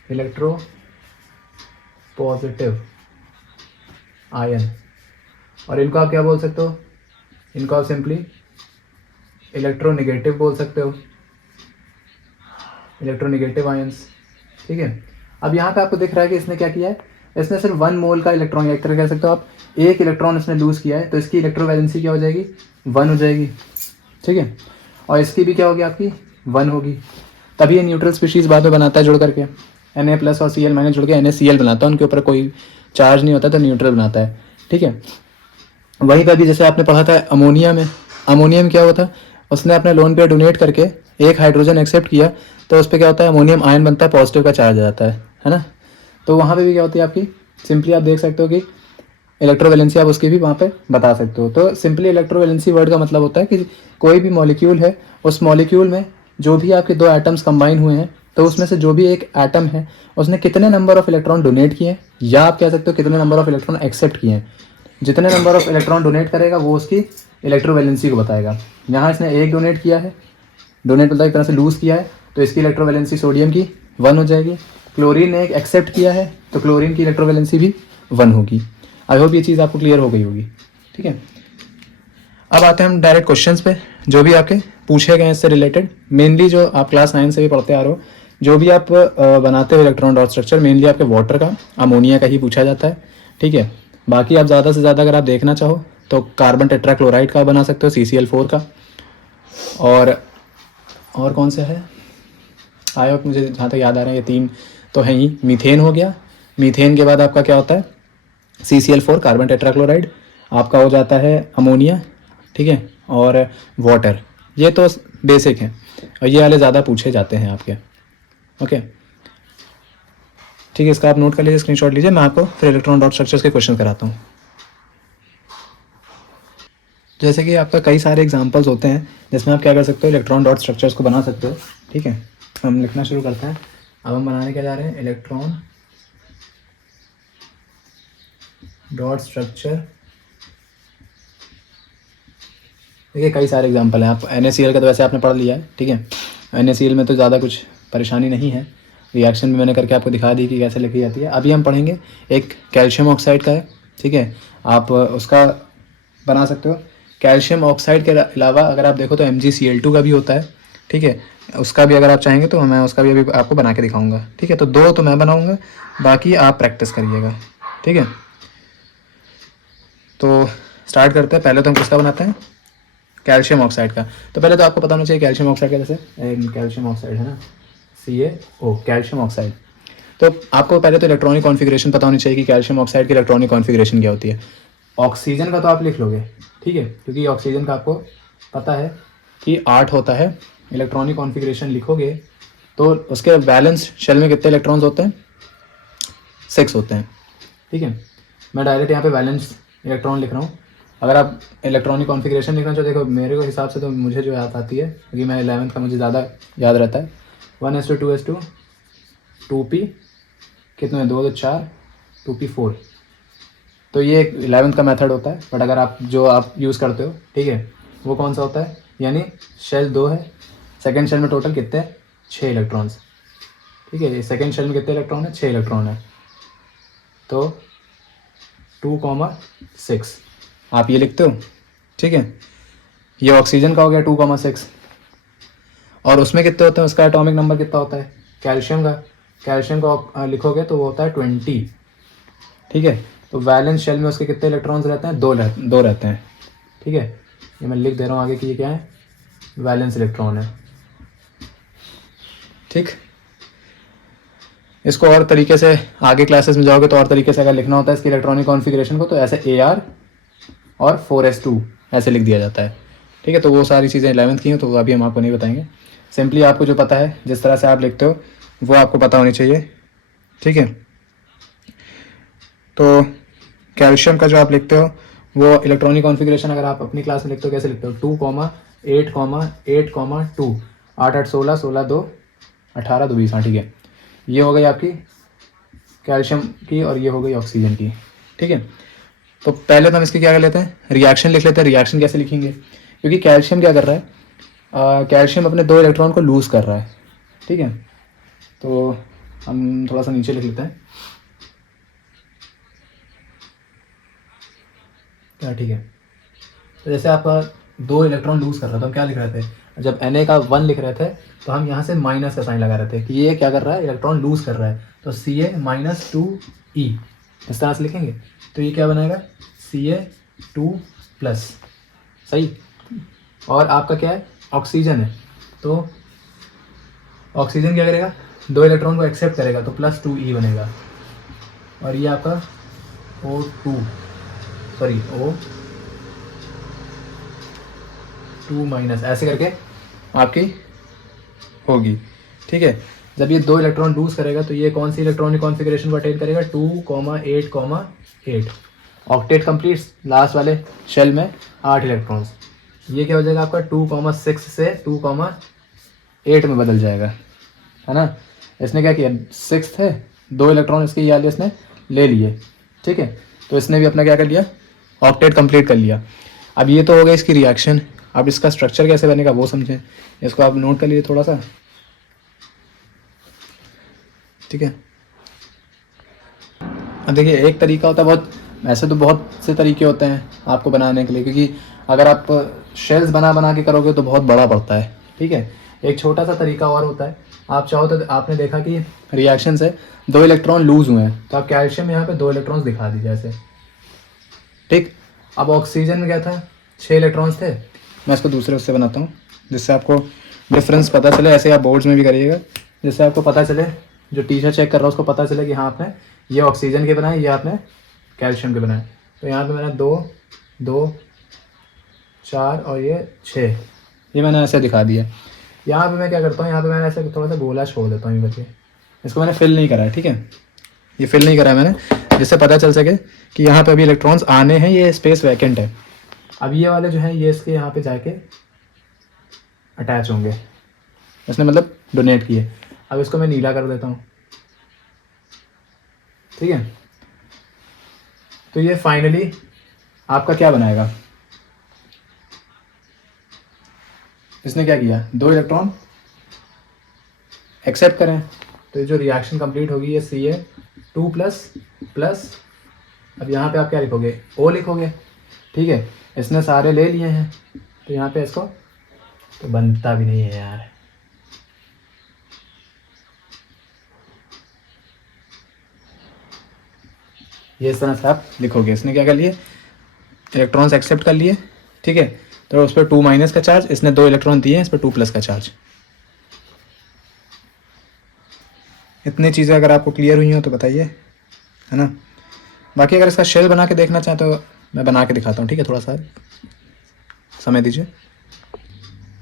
इलेक्ट्रोपॉजिटिव आयन। और इनको आप क्या बोल सकते हो, इनको आप सिंपली इलेक्ट्रोनेगेटिव बोल सकते हो, इलेक्ट्रोनेगेटिव आयंस, ठीक है। अब यहाँ पे आपको दिख रहा है कि इसने क्या किया है, इसने सिर्फ 1 मोल का इलेक्ट्रॉन, या एक तरह कह सकते हो आप, एक इलेक्ट्रॉन इसने लूज़ किया है, तो इसकी इलेक्ट्रोवैलेंसी क्या हो जाएगी, 1 हो जाएगी, ठीक है। और इसकी भी क्या होगी, आपकी 1 होगी। तभी ये न्यूट्रल स्पीशीज़ बाद में बनाता है जुड़ करके, Na+ और Cl- जुड़ के NaCl बनाता है, उनके ऊपर कोई चार्ज नहीं होता तो न्यूट्रल बनाता है, ठीक है। वहीं पर भी जैसे आपने पढ़ा था अमोनिया में क्या हुआ था, उसने अपना लोन पेयर डोनेट करके एक हाइड्रोजन एक्सेप्ट किया, तो उस पर क्या होता है, अमोनियम आयन बनता है, पॉजिटिव का चार्ज आ जाता है ना। तो वहाँ पे भी क्या होती है आपकी, सिंपली आप देख सकते हो कि इलेक्ट्रोवैलेंसी आप उसकी भी वहाँ पे बता सकते हो। तो सिंपली इलेक्ट्रोवैलेंसी वर्ड का मतलब होता है कि कोई भी मॉलिक्यूल है, उस मॉलिक्यूल में जो भी आपके 2 एटम्स कंबाइन हुए हैं, तो उसमें से जो भी एक एटम है उसने कितने नंबर ऑफ इलेक्ट्रॉन डोनेट किए हैं, या आप कह सकते हो कितने नंबर ऑफ इलेक्ट्रॉन एक्सेप्ट किए हैं। जितने नंबर ऑफ इलेक्ट्रॉन डोनेट करेगा वो उसकी इलेक्ट्रोवैलेंसी को बताएगा। यहाँ इसने 1 डोनेट किया है, डोनेट मतलब एक तरह से लूज़ किया है, तो इसकी इलेक्ट्रोवैलेंसी सोडियम की 1 हो जाएगी। क्लोरीन ने एक एक्सेप्ट किया है, तो क्लोरीन की इलेक्ट्रोवैलेंसी भी 1 होगी। आई होप ये चीज़ आपको क्लियर हो गई होगी, ठीक है। अब आते हैं हम डायरेक्ट क्वेश्चंस पे। जो भी आपके पूछे गए इससे रिलेटेड, मेनली जो आप क्लास 9 से भी पढ़ते आ रहे हो, जो भी आप बनाते हो इलेक्ट्रॉन डॉट स्ट्रक्चर, मेनली आपके वाटर का, अमोनिया का ही पूछा जाता है। ठीक है, बाकी आप ज़्यादा से ज़्यादा अगर आप देखना चाहो तो कार्बन टेट्राक्लोराइड का बना सकते हो, CCl4 का। और कौन सा है, आई होप मुझे जहाँ तक याद आ रहा है ये 3 तो है ही। मीथेन हो गया, मीथेन के बाद आपका क्या होता है, CCl4 कार्बन टेट्राक्लोराइड, आपका हो जाता है अमोनिया। ठीक है, और वाटर, ये तो बेसिक हैं और ये वाले ज़्यादा पूछे जाते हैं आपके। ओके ठीक है, इसका आप नोट कर लीजिए, स्क्रीनशॉट लीजिए, मैं आपको फिर इलेक्ट्रॉन डॉट स्ट्रक्चर्स के क्वेश्चन कराता हूँ। जैसे कि आपका कई सारे एग्जांपल्स होते हैं जिसमें आप क्या कर सकते हो, इलेक्ट्रॉन डॉट स्ट्रक्चर्स को बना सकते हो। ठीक है, हम लिखना शुरू करते हैं। अब हम बनाने क्या जा रहे हैं, इलेक्ट्रॉन डॉट स्ट्रक्चर। देखिए कई सारे एग्जांपल हैं, आप NaCl का तो वैसे आपने पढ़ लिया है। ठीक है, NaCl में तो ज़्यादा कुछ परेशानी नहीं है, रिएक्शन भी मैंने करके आपको दिखा दी कि कैसे लिखी जाती है। अभी हम पढ़ेंगे एक कैल्शियम ऑक्साइड का है। ठीक है, आप उसका बना सकते हो। कैल्शियम ऑक्साइड के अलावा अगर आप देखो तो MgCl2 का भी होता है। ठीक है, उसका भी अगर आप चाहेंगे तो मैं उसका भी अभी आपको बना के दिखाऊंगा। ठीक है, तो 2 तो मैं बनाऊंगा, बाकी आप प्रैक्टिस करिएगा। ठीक है, तो स्टार्ट करते हैं। पहले तो हम किसका बनाते हैं, कैल्शियम ऑक्साइड का। तो पहले तो आपको पता होना चाहिए कैल्शियम ऑक्साइड का, जैसे कैल्शियम ऑक्साइड है ना, CaO, कैल्शियम ऑक्साइड। तो आपको पहले तो इलेक्ट्रॉनिक कॉन्फ़िगरेशन पता होनी चाहिए कि कैल्शियम ऑक्साइड की इलेक्ट्रॉनिक कॉन्फ़िगरेशन क्या होती है। ऑक्सीजन का तो आप लिख लोगे, ठीक है, क्योंकि ऑक्सीजन का आपको पता है कि 8 होता है। इलेक्ट्रॉनिक कॉन्फ़िगरेशन लिखोगे तो उसके बैलेंस शेल में कितने इलेक्ट्रॉन्स होते हैं, 6 होते हैं। ठीक है, मैं डायरेक्ट यहाँ पे बैलेंस इलेक्ट्रॉन लिख रहा हूँ। अगर आप इलेक्ट्रॉनिक कॉन्फ़िगरेशन लिखना चाहो, देखो मेरे को हिसाब से तो मुझे जो याद आती है, क्योंकि मैं 11th का मुझे ज़्यादा याद रहता है, 1:2:2, 2p कितने, 2 4, 2p4। तो ये 11th का मेथड होता है। बट अगर आप जो आप यूज़ करते हो, ठीक है, वो कौन सा होता है, यानी शेल 2 है, सेकेंड शेल में टोटल कितने, 6 इलेक्ट्रॉन्स। ठीक है, सेकेंड शेल में कितने इलेक्ट्रॉन है, 6 इलेक्ट्रॉन है। तो 2,6 आप ये लिखते हो। ठीक है, ये ऑक्सीजन का हो गया 2,6। और उसमें कितने होते हैं, उसका एटॉमिक नंबर कितना होता है, कैल्शियम का, कैल्शियम का लिखोगे तो वो होता है 20। ठीक है, तो वैलेंस शेल में उसके कितने इलेक्ट्रॉन्स रहते हैं, 2 रहते हैं। ठीक है, ये मैं लिख दे रहा हूँ आगे कि ये क्या है, वैलेंस इलेक्ट्रॉन है। ठीक, इसको और तरीके से आगे क्लासेस में जाओगे तो और तरीके से अगर लिखना होता है इसकी इलेक्ट्रॉनिक कॉन्फ़िगरेशन को, तो ऐसे Ar और 4s2 ऐसे लिख दिया जाता है। ठीक है, तो वो सारी चीज़ें 11th की हैं, तो अभी हम आपको नहीं बताएंगे। सिंपली आपको जो पता है, जिस तरह से आप लिखते हो वो आपको पता होनी चाहिए। ठीक है, तो कैल्शियम का जो आप लिखते हो वो इलेक्ट्रॉनिक कॉन्फ़िगरेशन अगर आप अपनी क्लास में लिखते हो, कैसे लिखते हो, 2,8,8,2, 8 8 16 16 2 18 2 20। हाँ ठीक है, ये हो गई आपकी कैल्शियम की और ये हो गई ऑक्सीजन की। ठीक है, तो पहले तो हम इसकी क्या कर लेते हैं, रिएक्शन लिख लेते हैं। रिएक्शन कैसे लिखेंगे, क्योंकि कैल्शियम क्या कर रहा है, कैल्शियम अपने 2 इलेक्ट्रॉन को लूज़ कर रहा है। ठीक है, तो हम थोड़ा सा नीचे लिख लेते हैं क्या। ठीक है, तो जैसे आपका 2 इलेक्ट्रॉन लूज़ कर रहा था, तो हम क्या लिख रहे थे, जब Na का 1 लिख रहे थे तो हम यहाँ से माइनस का साइन लगा रहे थे कि ये क्या कर रहा है, इलेक्ट्रॉन लूज़ कर रहा है। तो Ca-2e इस तरह से लिखेंगे, तो ये क्या बनाएगा, Ca2+। सही, और आपका क्या है, ऑक्सीजन है, तो ऑक्सीजन क्या करेगा, 2 इलेक्ट्रॉन को एक्सेप्ट करेगा तो +2e बनेगा। और ये आपका O2 ऐसे करके आपकी होगी। ठीक है, जब ये 2 इलेक्ट्रॉन लूज करेगा तो ये कौन सी इलेक्ट्रॉनिक कॉन्फ़िगरेशन को अटेन करेगा, 2,8,8। ऑक्टेट कंप्लीट, लास्ट वाले शेल में 8 इलेक्ट्रॉन्स। ये क्या हो जाएगा आपका 2,6 से 2,8 में बदल जाएगा, है ना। इसने क्या किया, 6 थे, 2 इलेक्ट्रॉन इसके ये वाले इसने ले लिए। ठीक है, तो इसने भी अपना क्या कर लिया, ऑक्टेट कंप्लीट कर लिया। अब ये तो हो गया इसकी रिएक्शन। अब इसका स्ट्रक्चर कैसे बनेगा वो समझें, इसको आप नोट कर लीजिए थोड़ा सा। ठीक है, अब देखिए एक तरीका होता है, बहुत ऐसे तो बहुत से तरीके होते हैं आपको बनाने के लिए, क्योंकि अगर आप शेल्स बना बना के करोगे तो बहुत बड़ा पड़ता है, ठीक है। एक छोटा सा तरीका और होता है, आप चाहो तो आपने देखा कि रिएक्शन से 2 इलेक्ट्रॉन लूज हुए हैं, तो आप कैल्शियम यहाँ पे 2 इलेक्ट्रॉन्स दिखा दीजिए ऐसे, ठीक। अब ऑक्सीजन में क्या था, 6 इलेक्ट्रॉन्स थे। मैं इसको दूसरे उससे बनाता हूँ जिससे आपको डिफरेंस पता चले। ऐसे आप बोर्ड्स में भी करिएगा जिससे आपको पता चले, जो टीचर चेक कर रहा है उसको पता चले कि हाँ आपने ये ऑक्सीजन के बनाए, ये आपने कैल्शियम के बनाए। तो यहाँ पे मैंने 2 2 4 और ये 6, ये मैंने ऐसे दिखा दिया। यहाँ पे मैं क्या करता हूँ, यहाँ पे मैंने ऐसे थोड़ा सा गोला छोड़ देता हूँ ये बच्चे, इसको मैंने फिल नहीं करा है, ठीक है। ये फिल नहीं करा है मैंने, जिससे पता चल सके कि यहाँ पे अभी इलेक्ट्रॉन्स आने हैं, ये स्पेस वैकेंट है। अब ये वाले जो हैं ये इसके यहाँ पे जाके अटैच होंगे, इसने मतलब डोनेट किए। अब इसको मैं नीला कर देता हूँ, ठीक है। तो ये फाइनली आपका क्या बनाएगा, इसने क्या किया, 2 इलेक्ट्रॉन एक्सेप्ट करें, तो ये जो रिएक्शन कंप्लीट होगी ये Ca2++। अब यहाँ पे आप क्या लिखोगे, O लिखोगे, ठीक है। इसने सारे ले लिए हैं, तो यहाँ पे इसको तो बनता भी नहीं है यार। ये इस तरह से आप लिखोगे, इसने क्या कर लिए, इलेक्ट्रॉन्स एक्सेप्ट कर लिए, ठीक है। तो उस पर 2- का चार्ज, इसने 2 इलेक्ट्रॉन दिए हैं, इस पर 2+ का चार्ज। इतनी चीज़ें अगर आपको क्लियर हुई हो तो बताइए, है ना। बाकी अगर इसका शेल बना के देखना चाहें तो मैं बना के दिखाता हूँ, ठीक है। थोड़ा सा समय दीजिए।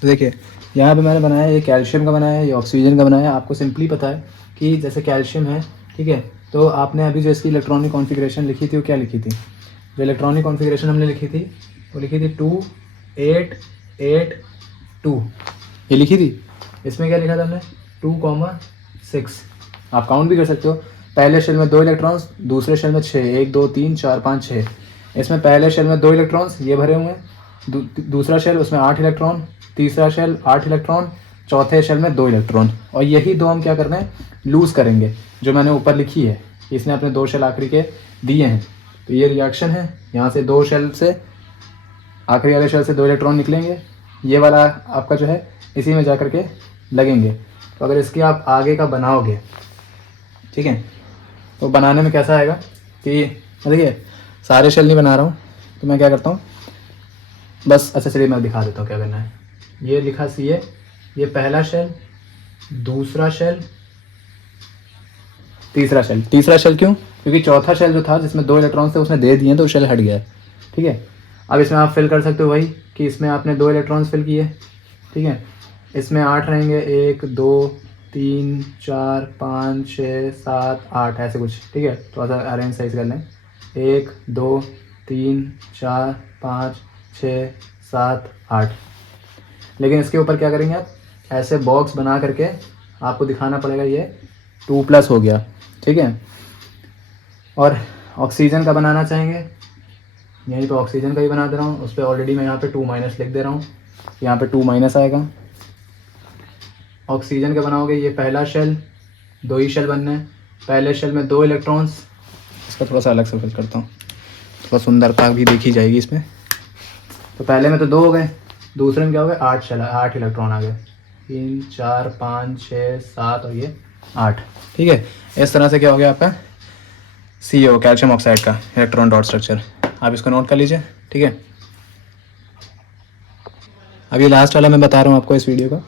तो देखिए यहाँ पे मैंने बनाया, ये कैल्शियम का बनाया, ये ऑक्सीजन का बनाया। आपको सिंपली पता है कि जैसे कैल्शियम है, ठीक है, तो आपने अभी जो इसकी इलेक्ट्रॉनिक कॉन्फ़िगरेशन लिखी थी वो क्या लिखी थी, जो इलेक्ट्रॉनिक कॉन्फ़िगरेशन हमने लिखी थी वो लिखी थी 2 8 8 2, ये लिखी थी। इसमें क्या लिखा था हमने, 2,6। आप काउंट भी कर सकते हो, पहले शेल में 2 इलेक्ट्रॉन्स, दूसरे शेल में 6, 1 2 3 4 5 6। इसमें पहले शेल में 2 इलेक्ट्रॉन्स ये भरे हुए हैं, दूसरा शेल उसमें 8 इलेक्ट्रॉन, तीसरा शेल 8 इलेक्ट्रॉन, चौथे शेल में 2 इलेक्ट्रॉन। और यही 2 हम क्या कर रहे हैं, लूज़ करेंगे, जो मैंने ऊपर लिखी है। इसने अपने 2 शेल आखिरी के दिए हैं, तो ये रिएक्शन है। यहाँ से 2 शेल से, आखिरी वाले शेल से 2 इलेक्ट्रॉन निकलेंगे, ये वाला आपका जो है इसी में जा कर के लगेंगे। तो अगर इसकी आप आगे का बनाओगे, ठीक है, तो बनाने में कैसा आएगा कि देखिए सारे शेल नहीं बना रहा हूँ, तो मैं क्या करता हूँ बस, अच्छा चलिए मैं दिखा देता हूँ क्या करना है। ये लिखा सी है, ये पहला शेल, दूसरा शेल, तीसरा शेल। तीसरा शेल क्यों, क्योंकि चौथा शेल जो था जिसमें 2 इलेक्ट्रॉन्स थे उसने दे दिए तो शेल हट गया है, ठीक है। अब इसमें आप फिल कर सकते हो वही कि इसमें आपने 2 इलेक्ट्रॉन्स फिल किए, ठीक है। इसमें 8 रहेंगे, 1 2 3 4 5 6 7 8 ऐसे कुछ, ठीक है। थोड़ा सा अरेंज साइज कर लें, 1 2 3 4 5 6 7 8। लेकिन इसके ऊपर क्या करेंगे आप, ऐसे बॉक्स बना करके आपको दिखाना पड़ेगा ये 2+ हो गया, ठीक है। और ऑक्सीजन का बनाना चाहेंगे, यहीं पे ऑक्सीजन का ही बना दे रहा हूँ, उस पर ऑलरेडी मैं यहाँ पे 2- लिख दे रहा हूँ, यहाँ पे 2- आएगा। ऑक्सीजन का बनाओगे, ये पहला शेल, 2 ही शेल बनने हैं, पहले शेल में 2 इलेक्ट्रॉन्स। इसका थोड़ा सा अलग से फिल करता हूँ, थोड़ा सुंदरता भी देखी जाएगी इसमें। तो पहले में तो 2 हो गए, दूसरे में क्या हो गए, 8 शेल, 8 इलेक्ट्रॉन आ गए, 3 4 5 6 7 और ये 8, ठीक है। इस तरह से क्या हो गया आपका CO, कैल्शियम ऑक्साइड का इलेक्ट्रॉन डॉट स्ट्रक्चर। आप इसको नोट कर लीजिए, ठीक है। अब ये लास्ट वाला मैं बता रहा हूँ आपको इस वीडियो का,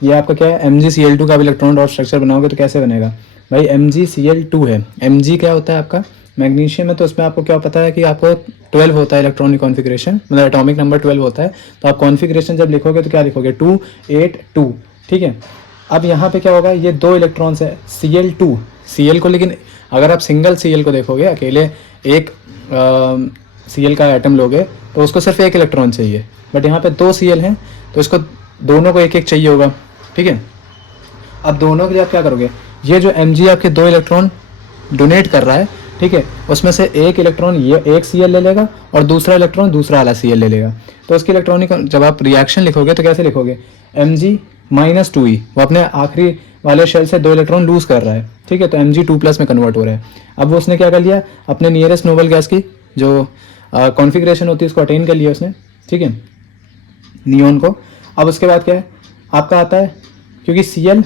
ये आपका क्या है, MgCl2 का इलेक्ट्रॉन डॉट स्ट्रक्चर बनाओगे तो कैसे बनेगा भाई, MgCl2 है। Mg क्या होता है आपका, मैग्नीशियम है, तो उसमें आपको क्या पता है कि आपको 12 होता है इलेक्ट्रॉनिक कॉन्फ़िगरेशन, मतलब एटॉमिक नंबर 12 होता है। तो आप कॉन्फ़िगरेशन जब लिखोगे तो क्या लिखोगे, 2 8 2, ठीक है। अब यहाँ पे क्या होगा, ये 2 इलेक्ट्रॉन्स है, Cl2, Cl को, लेकिन अगर आप सिंगल Cl को देखोगे, अकेले एक Cl का एटम लोगे तो उसको सिर्फ 1 इलेक्ट्रॉन चाहिए, बट यहाँ पे 2 Cl हैं तो इसको दोनों को 1 चाहिए होगा, ठीक है। अब दोनों के लिए आप क्या करोगे, ये जो Mg आपके 2 इलेक्ट्रॉन डोनेट कर रहा है, ठीक है, उसमें से 1 इलेक्ट्रॉन ये 1 Cl ले लेगा और दूसरा इलेक्ट्रॉन दूसरा वाला Cl ले लेगा। तो उसकी इलेक्ट्रॉनिक जब आप रिएक्शन लिखोगे तो कैसे लिखोगे, Mg-2e, वो अपने आखिरी वाले शेल से 2 इलेक्ट्रॉन लूज कर रहा है, ठीक है, तो Mg2+ में कन्वर्ट हो रहा है। अब वो उसने क्या कर लिया, अपने नियरेस्ट नोबल गैस की जो कॉन्फ़िगरेशन होती है उसको अटेन कर लिया उसने, ठीक है। नियॉन को। अब उसके बाद क्या है आपका आता है, क्योंकि Cl,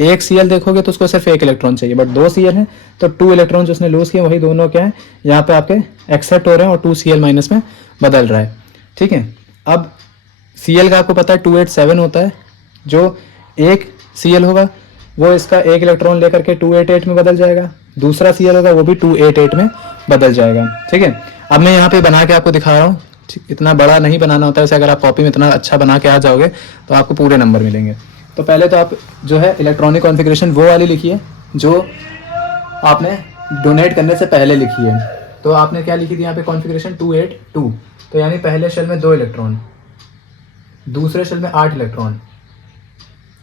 एक Cl देखोगे तो उसको सिर्फ एक इलेक्ट्रॉन चाहिए, बट दो Cl हैं तो 2 इलेक्ट्रॉन जो उसने लूज किए वही दोनों क्या है यहाँ पे आपके एक्सेप्ट हो रहे हैं और 2Cl माइनस में बदल रहा है। ठीक है, अब Cl का आपको पता है 287 होता है, जो एक Cl होगा वो इसका एक इलेक्ट्रॉन लेकर के 288 में बदल जाएगा, दूसरा Cl होगा वो भी 288 में बदल जाएगा। ठीक है, अब मैं यहाँ पे बना के आपको दिखा रहा हूँ, इतना बड़ा नहीं बनाना होता है, वैसे अगर आप कॉपी में इतना अच्छा बना के आ जाओगे तो आपको पूरे नंबर मिलेंगे। तो पहले तो आप जो है इलेक्ट्रॉनिक कॉन्फ़िगरेशन वो वाली लिखिए जो आपने डोनेट करने से पहले लिखी है। तो आपने क्या लिखी थी यहाँ पे कॉन्फ़िगरेशन 282, तो यानी पहले शेल में 2 इलेक्ट्रॉन, दूसरे शेल में 8 इलेक्ट्रॉन,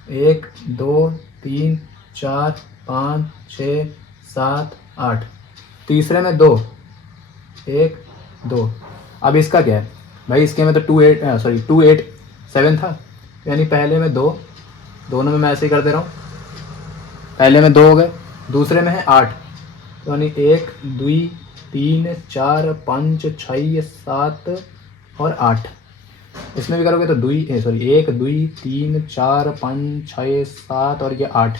1 2 3 4 5 6 7 8, तीसरे में 2 1 2। अब इसका क्या है भाई, इसके में तो 287 था, यानी पहले में 2, दोनों में मैं ऐसे ही कर दे रहा हूँ, पहले में 2 हो गए, दूसरे में है 8, तो यानी 1 2 3 4 5 6 7 और 8। इसमें भी करोगे तो 1 2 3 4 5 6 7 और ये 8,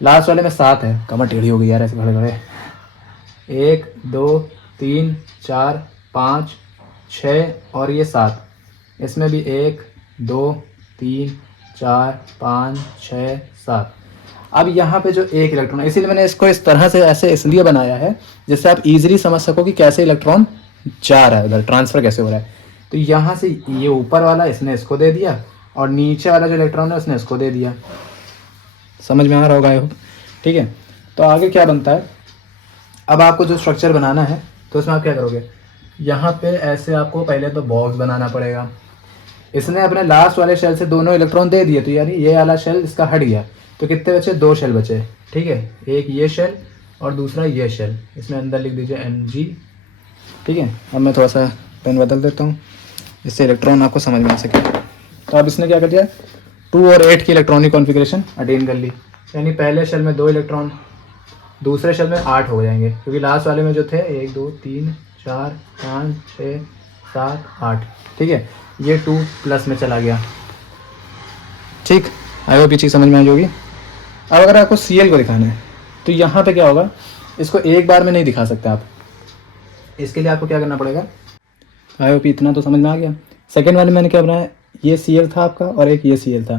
लास्ट वाले में 7 है, कमर टेढ़ी हो गई यार ऐसे खड़े खड़े। 1 2 3 4 5 6 और ये 7, इसमें भी 1 2 3 4 5 6 7। अब यहाँ पे जो एक इलेक्ट्रॉन है, इसीलिए मैंने इसको इस तरह से ऐसे इसलिए बनाया है जिससे आप इजीली समझ सको कि कैसे इलेक्ट्रॉन जा रहा है, उधर ट्रांसफ़र कैसे हो रहा है। तो यहाँ से ये ऊपर वाला इसने इसको दे दिया और नीचे वाला जो इलेक्ट्रॉन है उसने इसको दे दिया। समझ में आ रहा होगा आई होप। ठीक है, तो आगे क्या बनता है, अब आपको जो स्ट्रक्चर बनाना है तो उसमें आप क्या करोगे, यहाँ पे ऐसे आपको पहले तो बॉक्स बनाना पड़ेगा। इसने अपने लास्ट वाले शेल से दोनों इलेक्ट्रॉन दे दिए, तो यानी ये वाला शेल इसका हट गया, तो कितने बचे, 2 शेल बचे। ठीक है, एक ये शेल और दूसरा ये शेल, इसमें अंदर लिख दीजिए Mg। ठीक है, अब मैं थोड़ा सा पेन बदल देता हूँ इससे इलेक्ट्रॉन आपको समझ में आ सके। तो अब इसने क्या कर दिया, 2 और 8 की इलेक्ट्रॉनिक कॉन्फ़िगरेशन अटेन कर ली, यानी पहले शेल में 2 इलेक्ट्रॉन, दूसरे शेल में 8 हो जाएंगे, क्योंकि लास्ट वाले में जो थे 1 2 3 4 5 6 7 8। ठीक है, ये 2 प्लस में चला गया। ठीक, आई होप ये चीज़ समझ में आ जाएगी। अब अगर आपको Cl को दिखाना है तो यहाँ पे क्या होगा, इसको एक बार में नहीं दिखा सकते आप, इसके लिए आपको क्या करना पड़ेगा, आई होप इतना तो समझ में आ गया। सेकेंड वाले मैंने क्या बनाया, ये Cl था आपका और एक ये Cl था,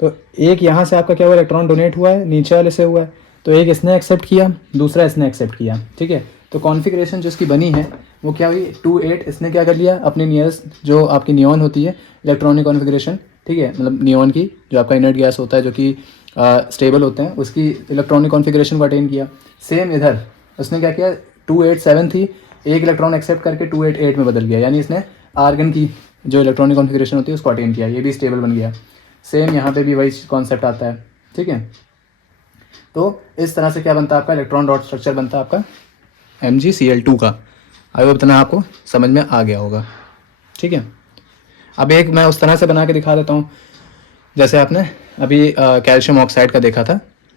तो एक यहाँ से आपका क्या हुआ, इलेक्ट्रॉन डोनेट हुआ है, नीचे वाले से हुआ है, तो एक इसने एक्सेप्ट किया, दूसरा इसने एक्सेप्ट किया। ठीक है, तो कॉन्फ़िगरेशन जो इसकी बनी है वो क्या हुई, 2 8 इसने क्या कर लिया, अपने नियरेस्ट जो आपकी नियॉन होती है इलेक्ट्रॉनिक कॉन्फ़िगरेशन, ठीक है, मतलब नियॉन की जो आपका इनर्ट गैस होता है जो कि स्टेबल होते हैं, उसकी इलेक्ट्रॉनिक कॉन्फ़िगरेशन को अटेन किया। सेम इधर उसने क्या किया, 287 थी, एक इलेक्ट्रॉन एक्सेप्ट करके 288 में बदल गया, यानी इसने आर्गन की जो इलेक्ट्रॉनिक कॉन्फ़िगरेशन होती है उसको अटेन किया, ये भी स्टेबल बन गया। सेम यहाँ पे भी वही कॉन्सेप्ट आता है। ठीक है, तो इस तरह से क्या बनता है आपका इलेक्ट्रॉन डॉट स्ट्रक्चर बनता है आपका MgCl2 का। अभी इतना आपको समझ में आ गया होगा। ठीक है, अब एक मैं उस तरह से बना के दिखा देता हूँ जैसे आपने अभी कैल्शियम ऑक्साइड का देखा था।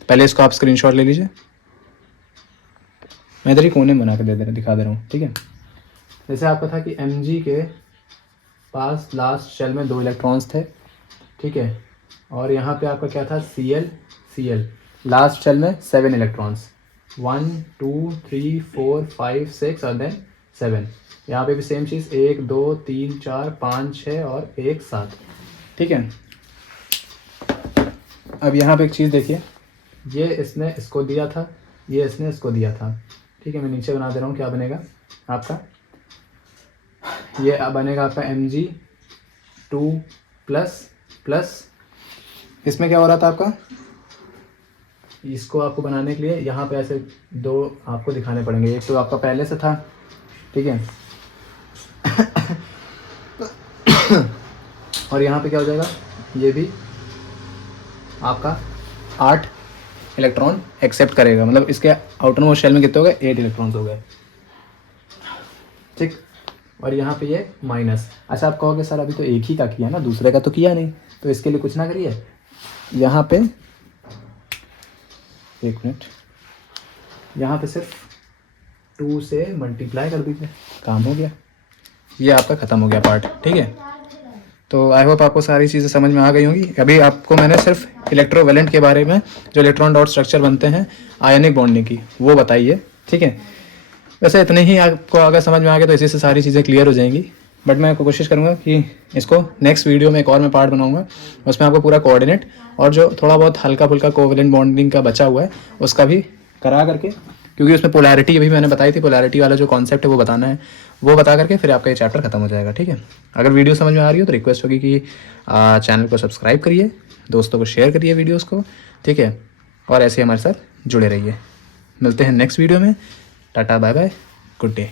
पहले इसको आप स्क्रीनशॉट ले लीजिए, मैं इधर ही कोने में बना के दिखा दे रहा हूँ। ठीक है, जैसे आपका था कि Mg के पास लास्ट शेल में 2 इलेक्ट्रॉन्स थे। ठीक है, और यहाँ पे आपका क्या था, Cl लास्ट शेल में 7 इलेक्ट्रॉन्स, 1 2 3 4 5 6 और देन 7। यहाँ पे भी सेम चीज़, 1 2 3 4 5 6 और 1 7। ठीक है, अब यहाँ पे एक चीज़ देखिए, ये इसने इसको दिया था, ये इसने इसको दिया था। ठीक है, मैं नीचे बना दे रहा हूँ, क्या बनेगा आपका, ये बनेगा आपका Mg2 प्लस इसमें क्या हो रहा था आपका, इसको आपको बनाने के लिए यहाँ पे ऐसे 2 आपको दिखाने पड़ेंगे, एक तो आपका पहले से था। ठीक है और यहाँ पे क्या हो जाएगा, ये भी आपका 8 इलेक्ट्रॉन एक्सेप्ट करेगा, मतलब इसके आउटर मोस्ट शेल में कितने हो गए, 8 इलेक्ट्रॉन्स हो गए। ठीक, और यहाँ पे ये माइनस। अच्छा, आप कहोगे सर अभी तो एक ही का किया ना, दूसरे का तो किया नहीं, तो इसके लिए कुछ ना करिए, यहाँ पे 1 मिनट, यहाँ पे सिर्फ 2 से मल्टीप्लाई कर दीजिए, काम हो गया, ये आपका ख़त्म हो गया पार्ट। ठीक है, तो आई होप आपको सारी चीज़ें समझ में आ गई होंगी। अभी आपको मैंने सिर्फ इलेक्ट्रोवेलेंट के बारे में, जो इलेक्ट्रॉन डॉट स्ट्रक्चर बनते हैं आयनिक बॉन्डिंग की, वो बताई है, ठीक है। वैसे इतने ही आपको अगर समझ में आ गया तो इसी से सारी चीज़ें क्लियर हो जाएंगी। बट मैं कोशिश करूँगा कि इसको नेक्स्ट वीडियो में एक और मैं पार्ट बनाऊँगा, उसमें आपको पूरा कोऑर्डिनेट और जो थोड़ा बहुत हल्का फुल्का कोवेलेंट बॉन्डिंग का बचा हुआ है उसका भी करा करके, क्योंकि उसमें पोलैरिटी अभी मैंने बताई थी, पोलैरिटी वाला जो कॉन्सेप्ट है वो बताना है, वो बता करके फिर आपका ये चैप्टर खत्म हो जाएगा, ठीक है। अगर वीडियो समझ में आ रही हो तो रिक्वेस्ट होगी कि चैनल को सब्सक्राइब करिए, दोस्तों को शेयर करिए वीडियोज़ को, ठीक है, और ऐसे हमारे साथ जुड़े रहिए। मिलते हैं नेक्स्ट वीडियो में। Tata bye bye, good day.